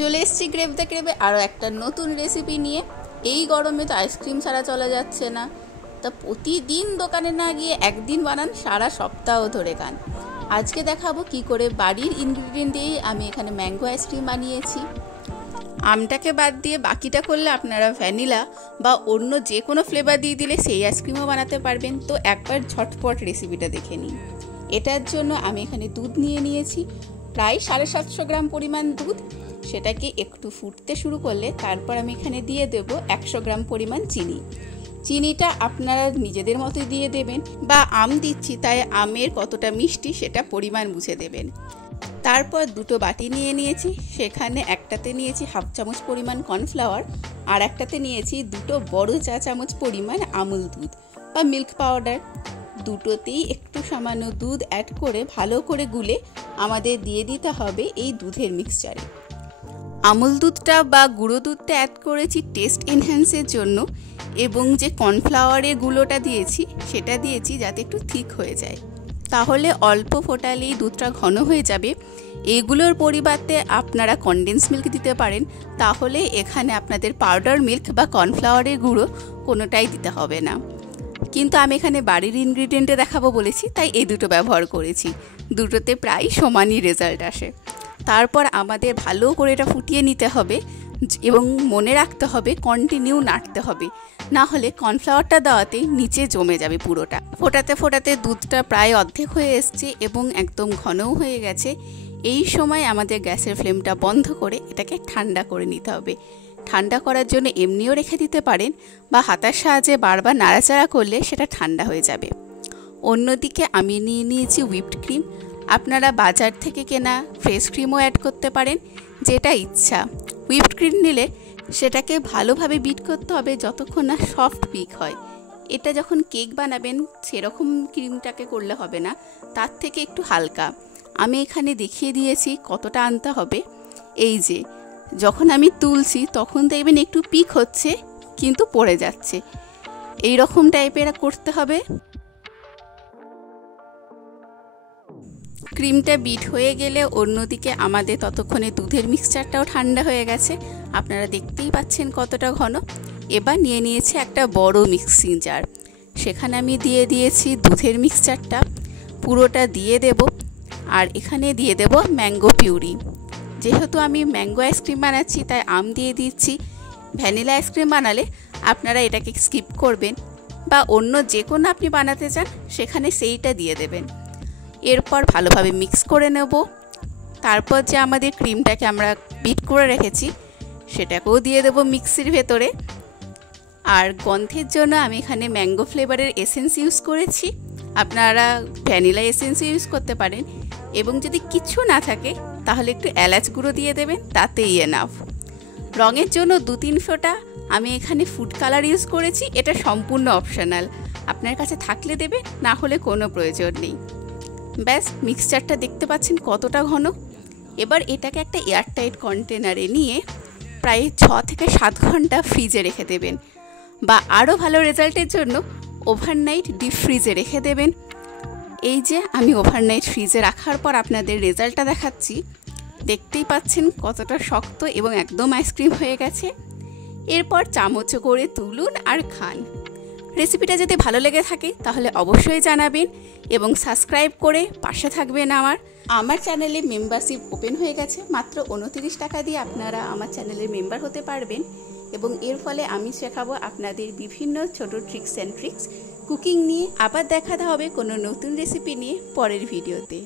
চলে এসেছি গ্রেভতে ক্রেভে আরও একটা নতুন রেসিপি নিয়ে। এই গরমে তো আইসক্রিম ছাড়া চলা যাচ্ছে না, তা প্রতিদিন দোকানে না গিয়ে একদিন বানান, সারা সপ্তাহ ধরে খান। আজকে দেখাবো কি করে বাড়ির ইনগ্রিডিয়েন্ট দিয়েই আমি এখানে ম্যাঙ্গো আইসক্রিম বানিয়েছি। আমটাকে বাদ দিয়ে বাকিটা করলে আপনারা ভ্যানিলা বা অন্য যে কোনো ফ্লেভার দিয়ে দিলে সেই আইসক্রিমও বানাতে পারবেন। তো একবার ঝটপট রেসিপিটা দেখে নিন। এটার জন্য আমি এখানে দুধ নিয়ে নিয়েছি, প্রায় 750 গ্রাম পরিমাণ দুধ। সেটাকে একটু ফুটতে শুরু করলে তারপর আমি এখানে দিয়ে দেব 100 গ্রাম পরিমাণ চিনি। চিনিটা আপনারা নিজেদের মতো দিয়ে দেবেন, বা আম দিচ্ছি তাই আমের কতটা মিষ্টি সেটা পরিমাণ বুঝে দেবেন। তারপর দুটো বাটি নিয়ে নিয়েছি, সেখানে একটাতে নিয়েছি 1/2 চামচ পরিমাণ কর্নফ্লাওয়ার, আর একটাতে নিয়েছি 2 বড় চা চামচ পরিমাণ আমুল দুধ বা মিল্ক পাউডার। দুটোতেই একটু সামান্য দুধ অ্যাড করে ভালো করে গুলে আমাদের দিয়ে দিতে হবে এই দুধের মিক্সচারে। আমুল দুধটা বা গুঁড়ো দুধটা অ্যাড করেছি টেস্ট এনহ্যান্সের জন্য, এবং যে কর্নফ্লাওয়ারের গুঁড়োটা দিয়েছি সেটা দিয়েছি যাতে একটু থিক হয়ে যায়, তাহলে অল্প ফোটালেই দুধটা ঘন হয়ে যাবে। এগুলোর পরিবর্তে আপনারা কনডেন্স মিল্ক দিতে পারেন, তাহলে এখানে আপনাদের পাউডার মিল্ক বা কর্নফ্লাওয়ারের গুঁড়ো কোনোটাই দিতে হবে না। কিন্তু আমি এখানে বাড়ির ইনগ্রিডিয়েন্টে দেখাবো বলেছি তাই এই দুটো ব্যবহার করেছি। দুটোতে প্রায় সমানই রেজাল্ট আসে। তারপর আমাদের ভালো করে এটা ফুটিয়ে নিতে হবে এবং মনে রাখতে হবে কন্টিনিউ নাড়তে হবে, না হলে কর্নফ্লাওয়ারটা দেওয়াতে নিচে জমে যাবে পুরোটা। ফোটাতে ফোটাতে দুধটা প্রায় অর্ধেক হয়ে এসছে এবং একদম ঘনও হয়ে গেছে। এই সময় আমাদের গ্যাসের ফ্লেমটা বন্ধ করে এটাকে ঠান্ডা করে নিতে হবে। ঠান্ডা করার জন্য এমনিও রেখে দিতে পারেন, বা হাতার সাহায্যে বারবার নাড়াচাড়া করলে সেটা ঠান্ডা হয়ে যাবে। অন্যদিকে আমি নিয়ে নিয়েছি হুইপড ক্রিম। আপনারা বাজার থেকে কেনা ফ্রেশ ক্রিমও অ্যাড করতে পারেন, যেটা ইচ্ছা। হুইপড ক্রিম নিলে সেটাকে ভালোভাবে বিট করতে হবে যতক্ষণ না সফট পিক হয়। এটা যখন কেক বানাবেন সেরকম ক্রিমটাকে করলে হবে না, তার থেকে একটু হালকা। আমি এখানে দেখিয়ে দিয়েছি কতটা আনতে হবে। এই যে যখন আমি তুলছি তখন দেখবেন একটু পিক হচ্ছে কিন্তু পড়ে যাচ্ছে, এই রকম টাইপের করতে হবে। ক্রিমটা বিট হয়ে গেলে অন্যদিকে আমাদের ততক্ষণে দুধের মিক্সচারটাও ঠান্ডা হয়ে গেছে। আপনারা দেখতেই পাচ্ছেন কতটা ঘন। এবার নিয়ে নিয়েছি একটা বড় মিক্সিং জার, সেখানে আমি দিয়ে দিয়েছি দুধের মিক্সচারটা, পুরোটা দিয়ে দেব। আর এখানে দিয়ে দেব ম্যাঙ্গো পিউরি। যেহেতু আমি ম্যাঙ্গো আইসক্রিম বানাচ্ছি তাই আম দিয়ে দিচ্ছি। ভ্যানিলা আইসক্রিম বানালে আপনারা এটাকে স্কিপ করবেন, বা অন্য যে কোনো আপনি বানাতে চান সেখানে সেইটা দিয়ে দেবেন। এরপর ভালোভাবে মিক্স করে নেব। তারপর যে আমাদের ক্রিমটাকে আমরা বিট করে রেখেছি সেটাকেও দিয়ে দেব মিক্সির ভেতরে। আর গন্ধের জন্য আমি এখানে ম্যাঙ্গো ফ্লেভারের এসেন্স ইউজ করেছি, আপনারা ভ্যানিলা এসেন্স ইউজ করতে পারেন। এবং যদি কিছু না থাকে তাহলে একটু এলাচ গুঁড়ো দিয়ে দেবেন, তাতেই এনাফ। রঙের জন্য 2-3 ফোঁটা আমি এখানে ফুড কালার ইউজ করেছি, এটা সম্পূর্ণ অপশনাল, আপনার কাছে থাকলে দেবে, না হলে কোনো প্রয়োজন নেই। ব্যাস, মিক্সচারটা দেখতে পাচ্ছেন কতটা ঘন। এবার এটাকে একটা এয়ারটাইট কন্টেনারে নিয়ে প্রায় 6 থেকে 7 ঘন্টা ফ্রিজে রেখে দেবেন, বা আরও ভালো রেজাল্টের জন্য ওভারনাইট ডিপ ফ্রিজে রেখে দেবেন। এই যে আমি ওভারনাইট ফ্রিজে রাখার পর আপনাদের রেজাল্টটা দেখাচ্ছি। দেখতেই পাচ্ছেন কতটা শক্ত এবং একদম আইসক্রিম হয়ে গেছে। এরপর চামচে করে তুলুন আর খান। রেসিপিটা যদি ভালো লেগে থাকে তাহলে অবশ্যই জানাবেন এবং সাবস্ক্রাইব করে পাশে থাকবেন। আমার চ্যানেলে মেম্বারশিপ ওপেন হয়ে গেছে, মাত্র 29 টাকা দিয়ে আপনারা আমার চ্যানেলের মেম্বার হতে পারবেন, এবং এর ফলে আমি শেখাবো আপনাদের বিভিন্ন ছোট ট্রিক্স কুকিং নিয়ে। আবার দেখা হবে কোনো নতুন রেসিপি নিয়ে পরের ভিডিওতে।